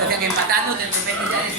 Decía que empatando te metes ya en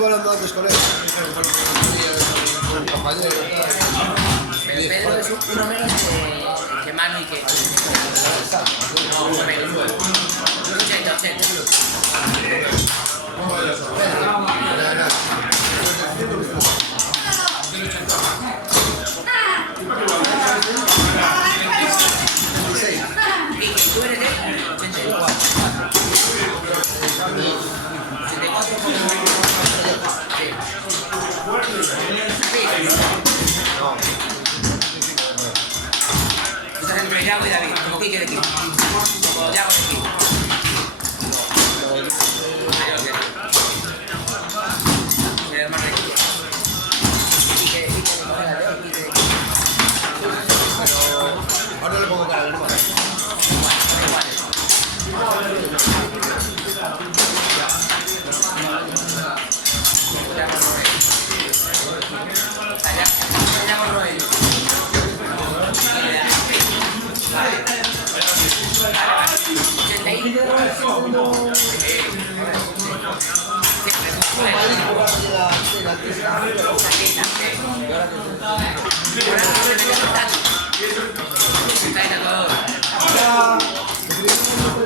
Estuve hablando antes con él. Pero Pedro es uno menos que Manu y que... No, uno menos. 80, 80. ¿Y tú eres de 84? 84. Estás entre Yago y David, como Quique de Quique. Como Yago de Quique. El hermano de Quique. Quique de Quique de Quique. Ahora le pongo cara al número.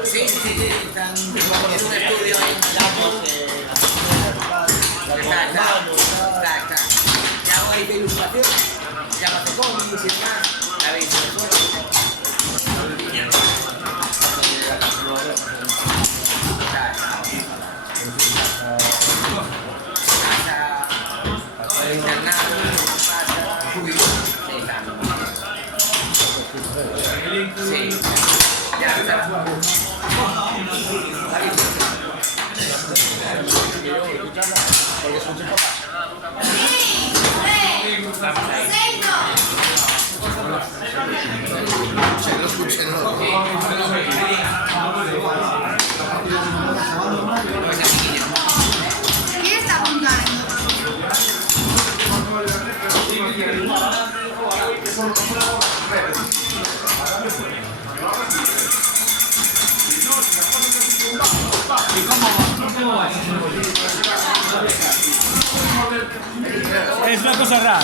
Sí, están en un estudio ahí. Está. Ya hago ahí de ilustración, ya lo hace cómics y demás. La veis en el suelo. Sí, ya está. ¿Quién está apuntando? Es una cosa rara,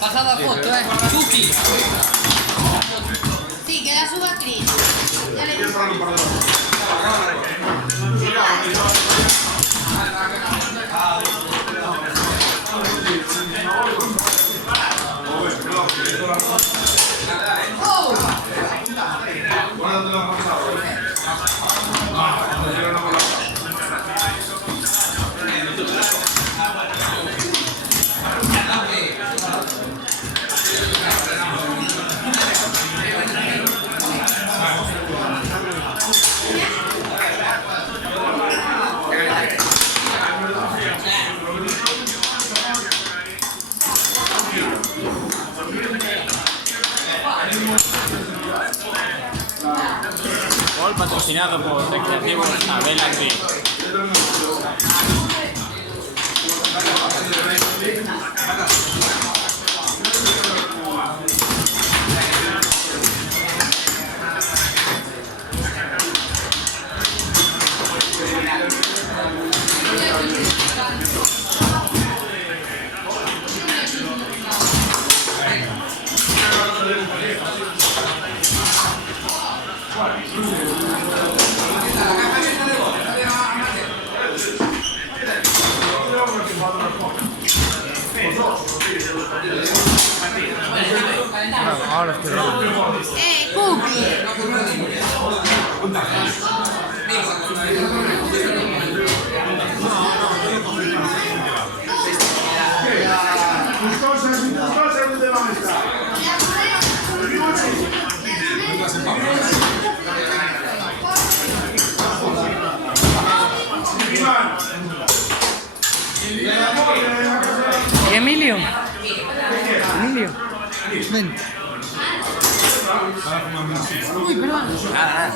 Pasa la foto, Tuki. Sí, que la suba Cris. Ya le digo. Gol patrocinado por Recreativo Abel Agri. Ahora estoy grabando. Cookie. ¿Dónde van a estar? Emilio. Emilio. Ven. Uy, perdón. Nada, nada.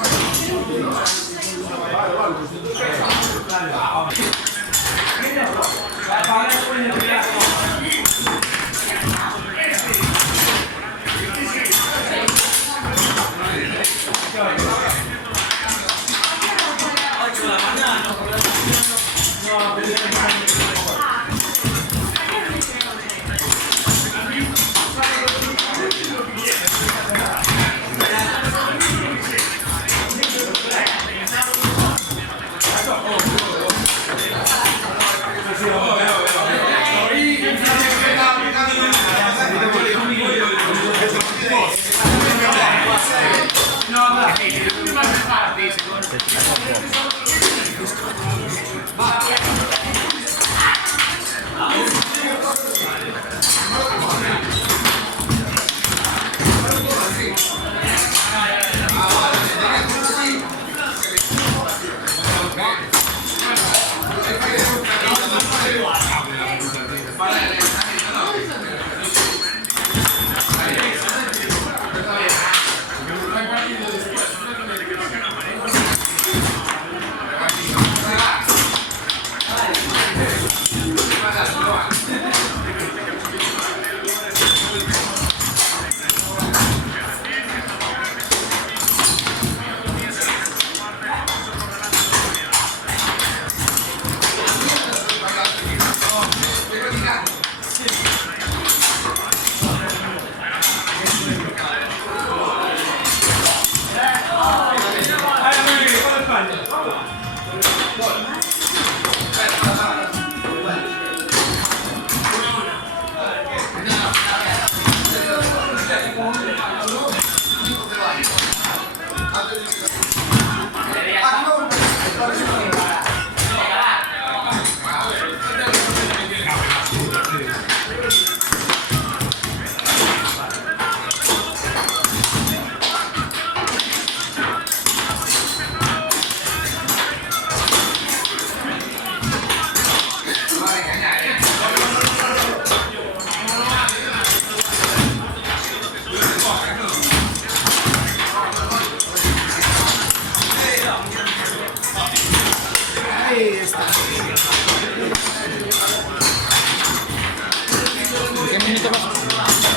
¿Qué minuto va España?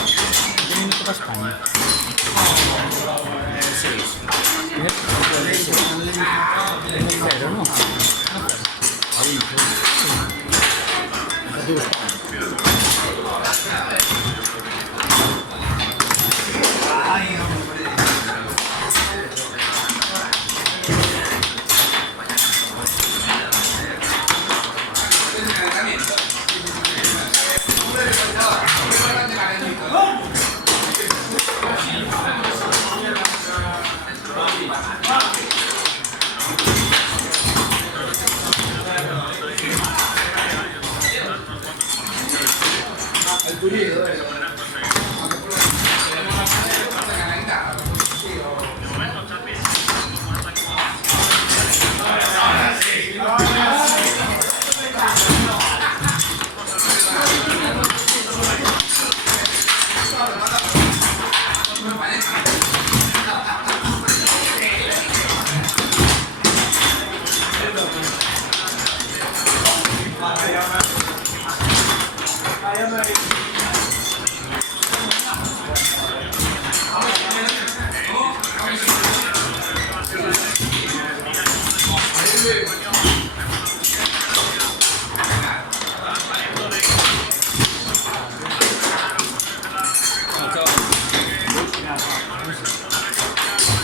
¿Qué minuto va España? 0, ¿no?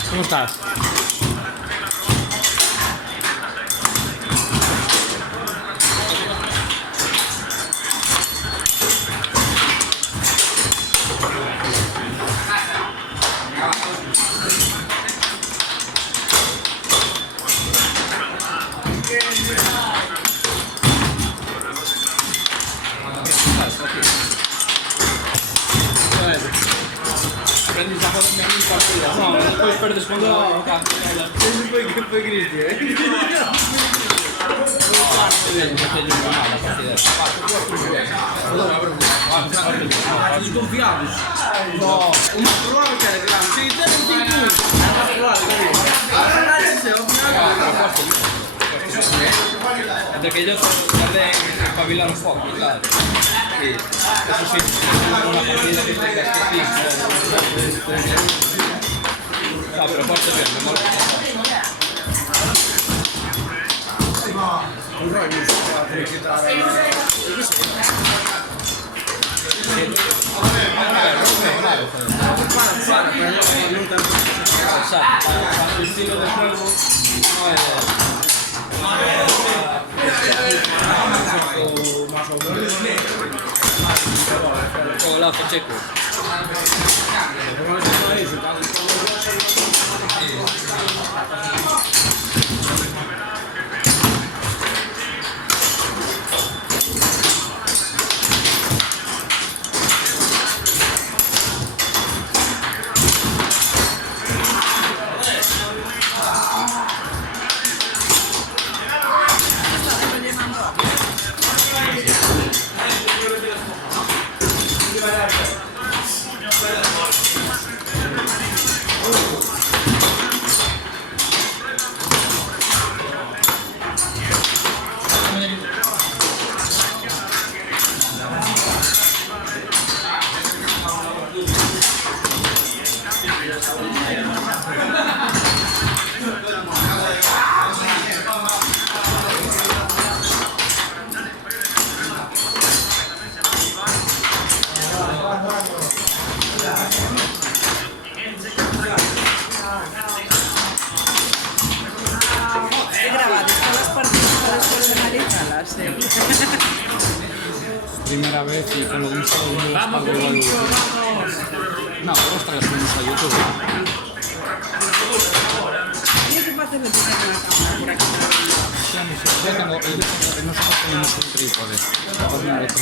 ¿Cómo estás? No, depois perdes quando... Foi Cristi, Sgonfiato. No, una parola che è grande. Sì, te non ti tu. Una parola Perché io guardé a Pavillano Fuoco, claro. Sí. Eso sí, una partida que tengas que sí. No, pero forse per me mola. non so io sono Il stile del juego no è... Oh, là faccio qui. Primera vez y con lo visto un pago de no, però sta subito a YouTube. Io ti faccio vedere la camera Yo tengo, no sé por qué no soy trípode. Pues no lo traigo.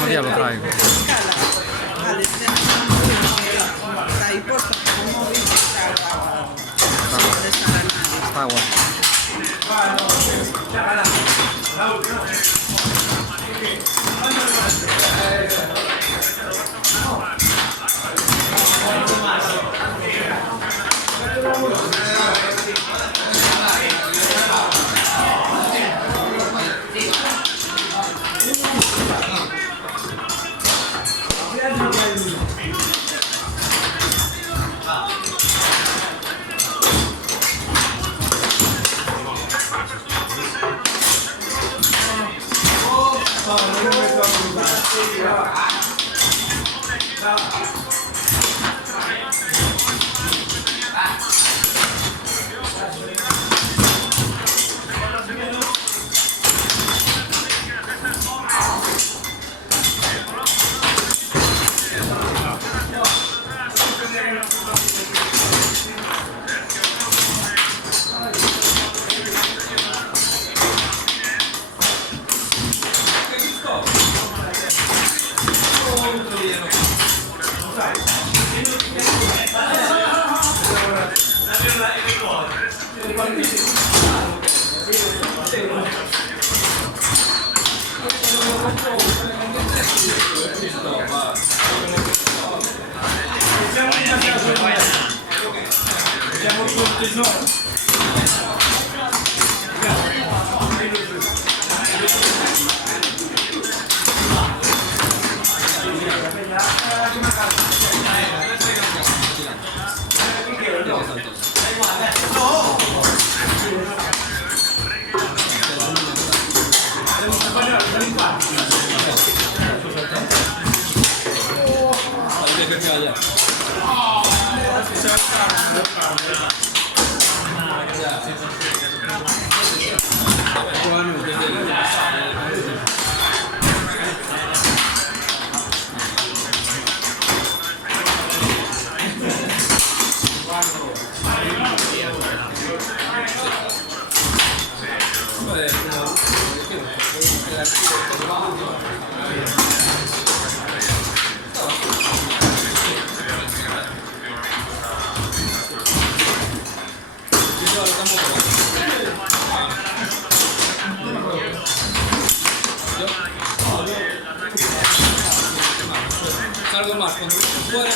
María lo traigo. Scala all'esterno dai posto con noi Está guay. algo más. Cuando fuera,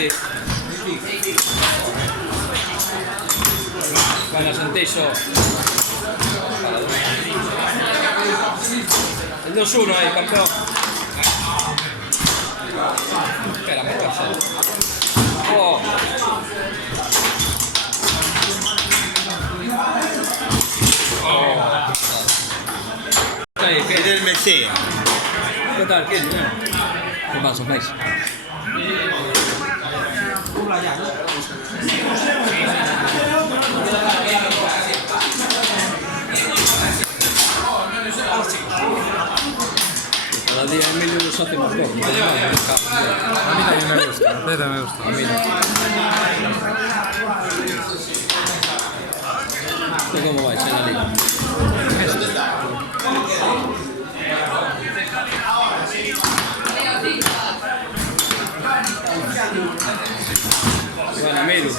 Santi. Buena Santillo. El 2-1 ahí, campeón. Espera, me pasa. Oh. È del Messea. ¿Qué tal? ¿Qué pasa, Max? Cada día Emilio los hace más cortos. A mí también me gusta, a mí también me gusta. A mí no. ¿Tú cómo vais en la liga? Bueno, Emilio.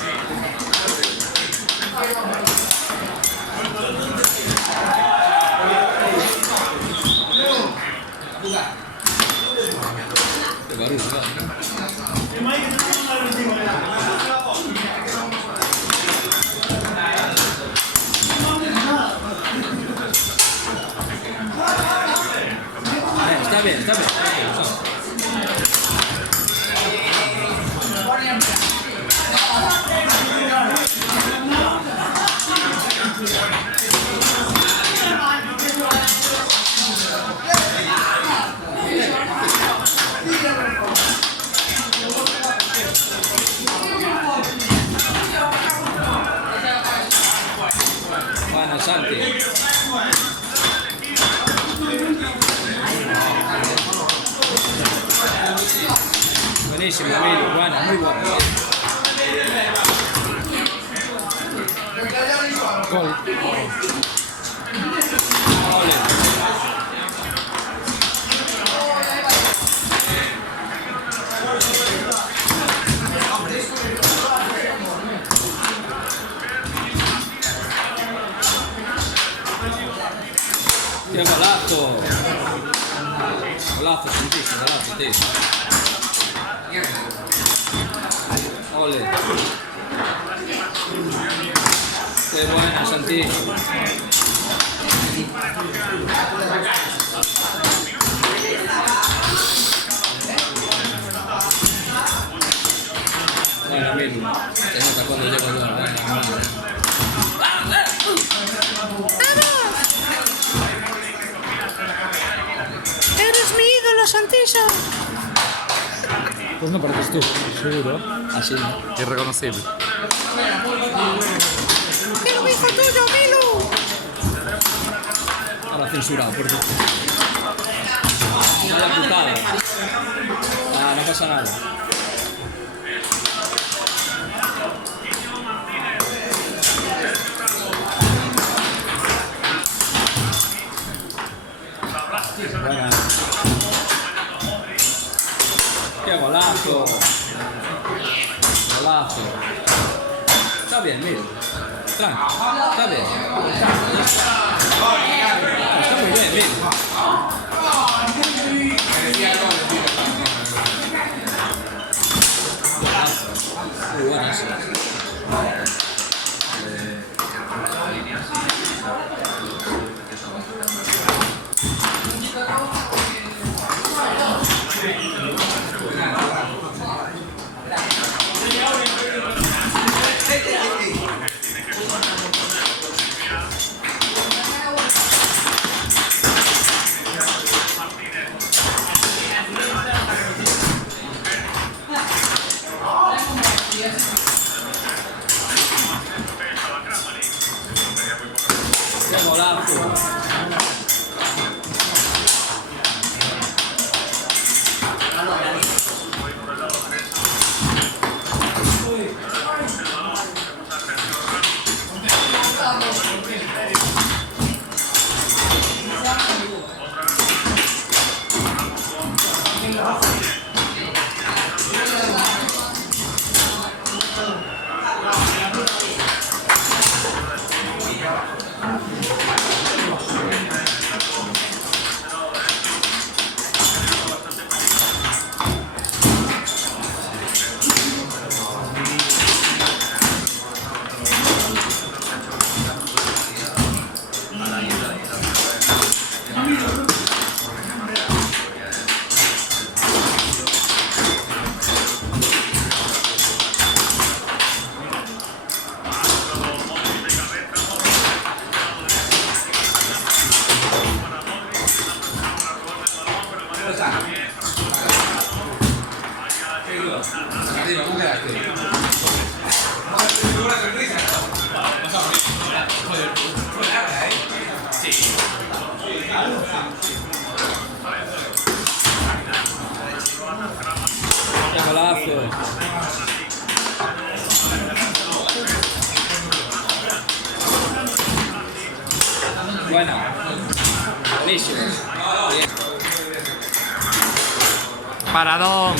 Qué barullo, está bien, está bien. Bueno, Santi. Buenísimo, Emilio. Buena, muy buena. Gol. Ole. Che golazo! Golazo, sentissimo, golazo, te. Ole. Qué buena, Santi. Bueno, Emilio, se nota cuando llega el gol, ¡Eres mi ídolo, Santillo! Pues no pareces tú, seguro. así. Irreconocible. ¡Quiero un hijo tuyo, Milu! Ahora censurado, por favor. Vaya putada. Ah, no pasa nada. Buena. ¡Qué golazo! Golazo. Está bien, mira. Tranqui. Está bien. Está muy bien, mira. Muy buena esa. ¡Qué golazo! Buena. Buenísimo. Bien. Paradón.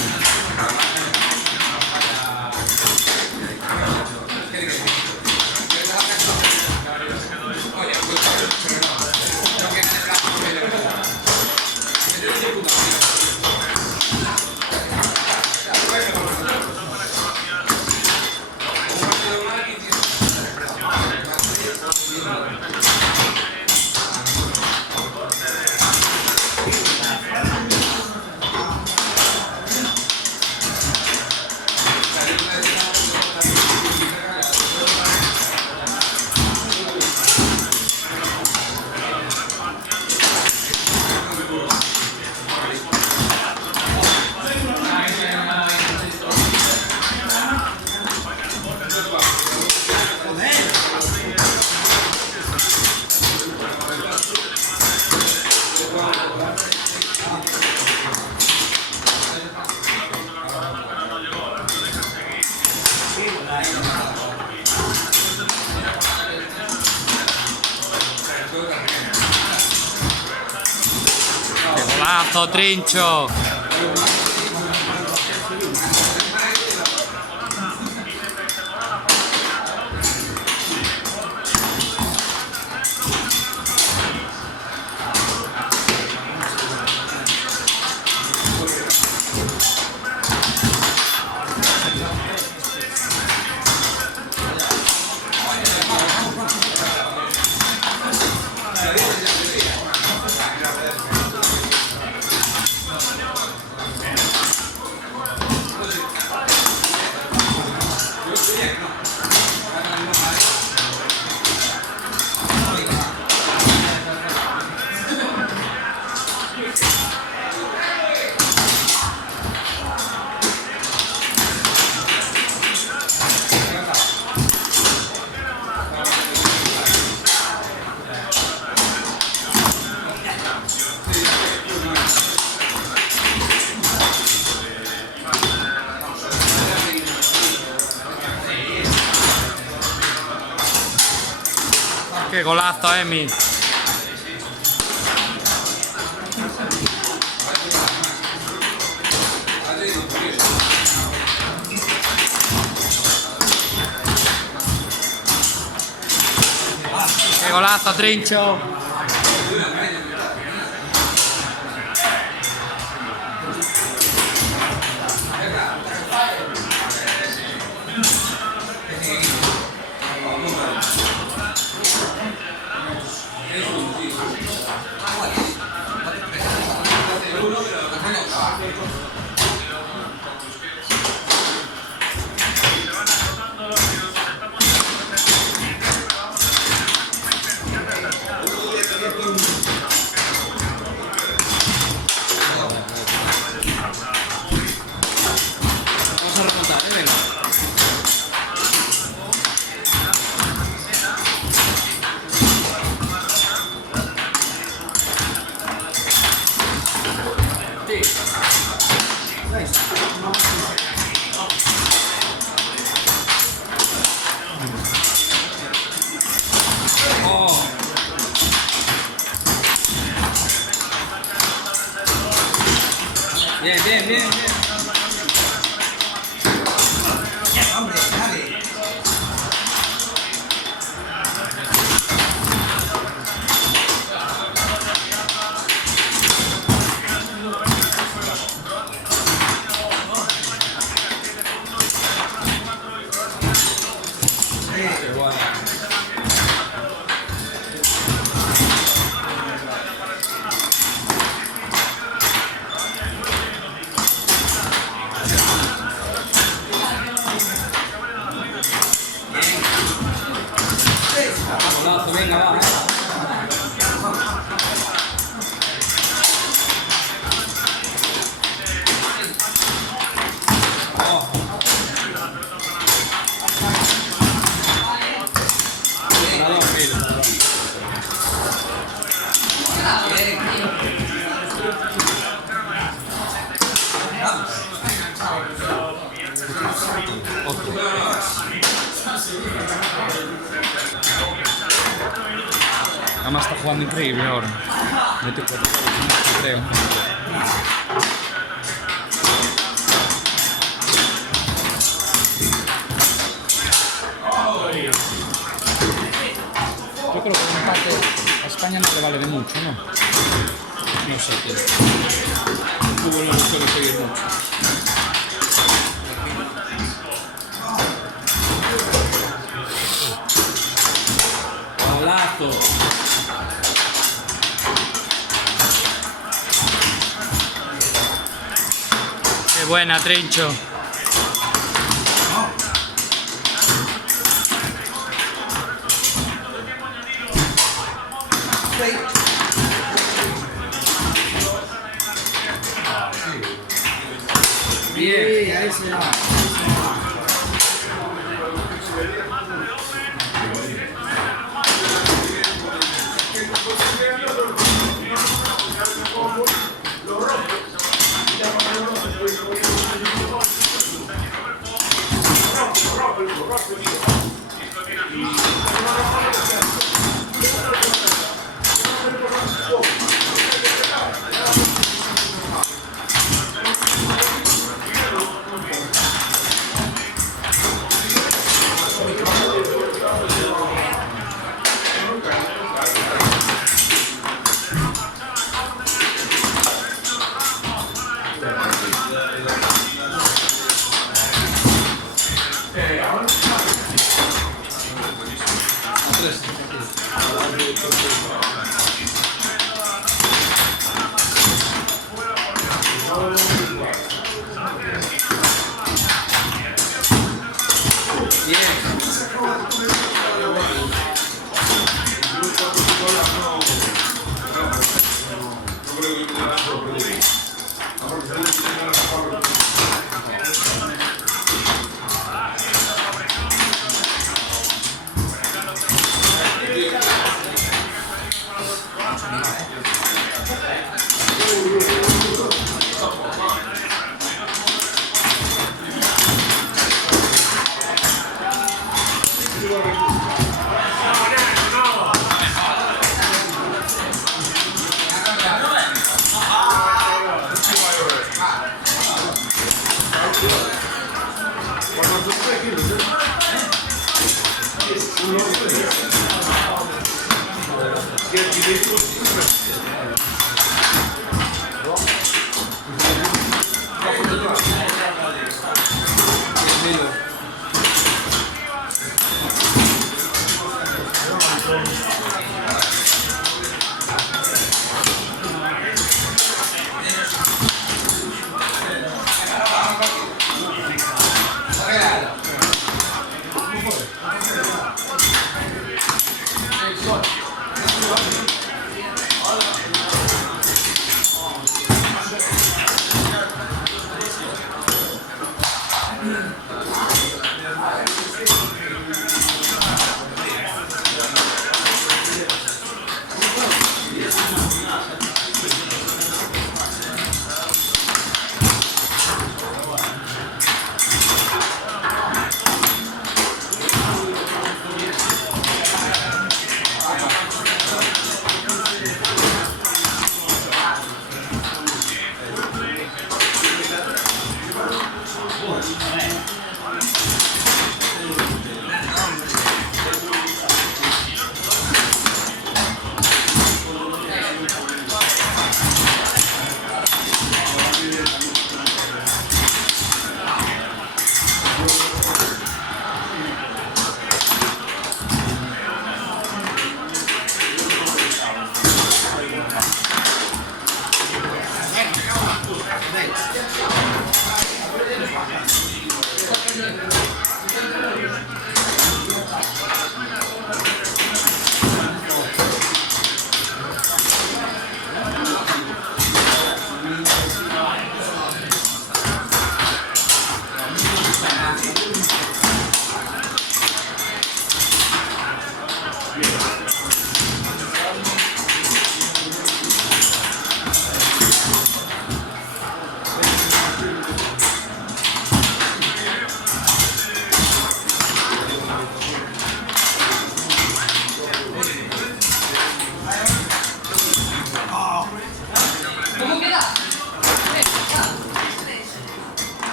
Che golazo, Trincio. Che golazo, Emi. Che golazo, Trincio. Vamos a remontar, venga. Oh. Bien, bien, bien, bien. Golazo, venga, va. Oh. Paradón, Phil, paradón. Además está jugando increíble ahora. Mete 4 creo. Yo creo que un empate a España no le vale de mucho, ¿no? No sé, tío. El fútbol no lo suele seguir mucho. Golazo. Qué buena, Trincho. Bien. Ahí se va.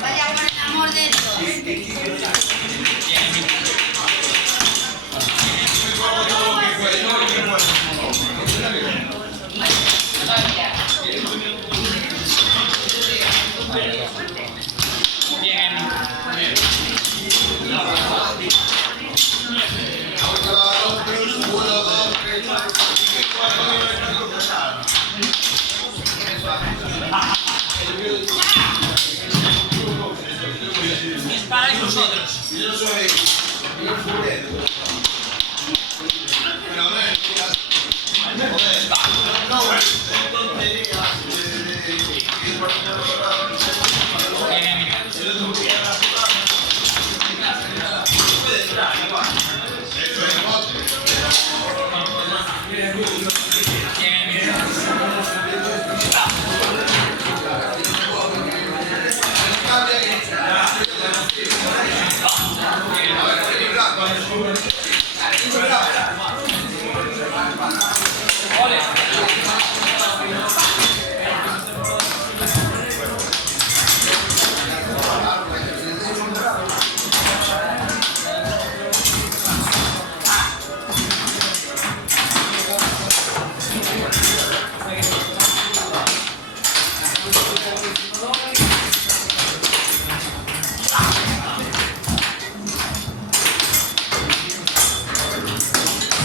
Vaya con el amor de Dios. Disparáis vosotros.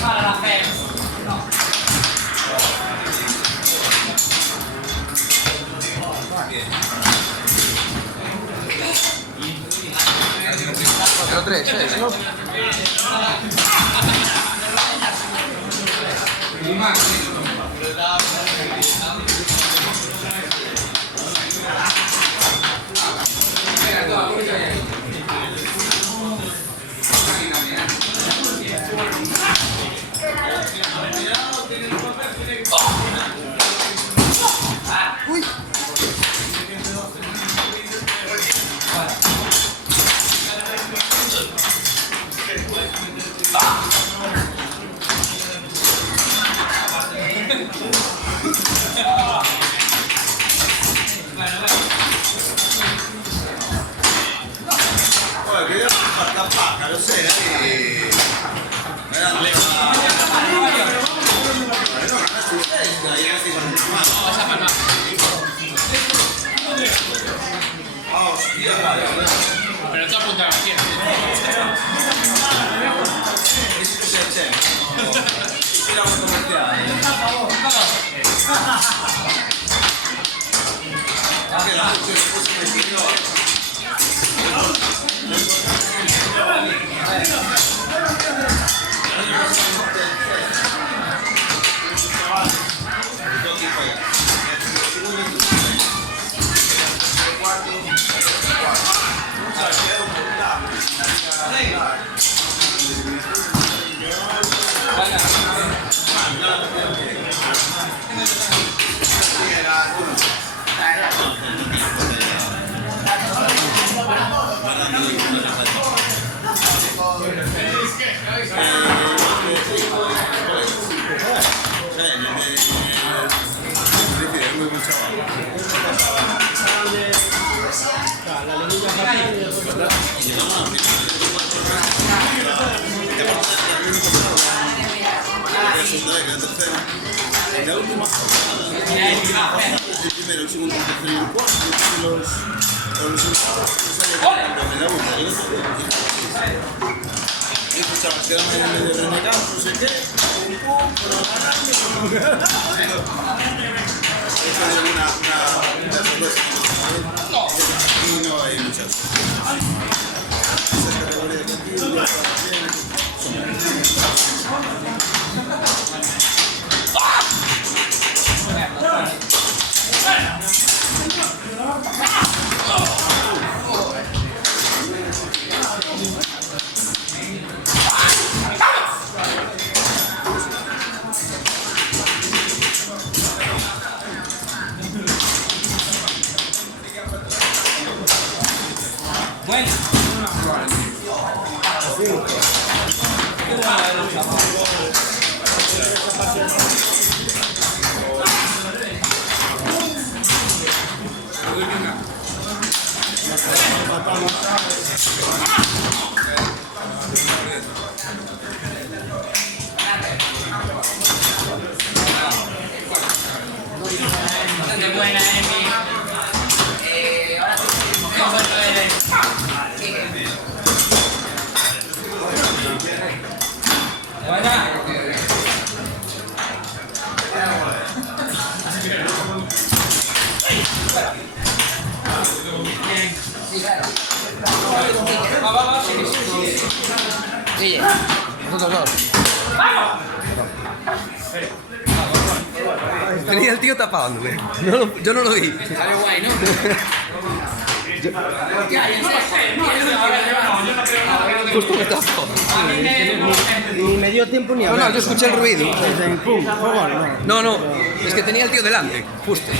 Para la fe. Pero 3, ¿no? La última el primero, el segundo, el tercero y el cuarto, los resultados salen de la una y el otro. Y escuchaba, quedamos en el medio renegado, no sé qué, esa es una sorpresa. Y no hay muchas. Esas categorías de aquí, Buena, Emi. Ahora Sí, nosotros dos. Tenía el tío tapándome. Yo no lo vi. salió guay, ¿no? Justo me tapó. Ni me dio tiempo ni a No, yo escuché el ruido. ¡Pum! No, es que tenía el tío delante, justo.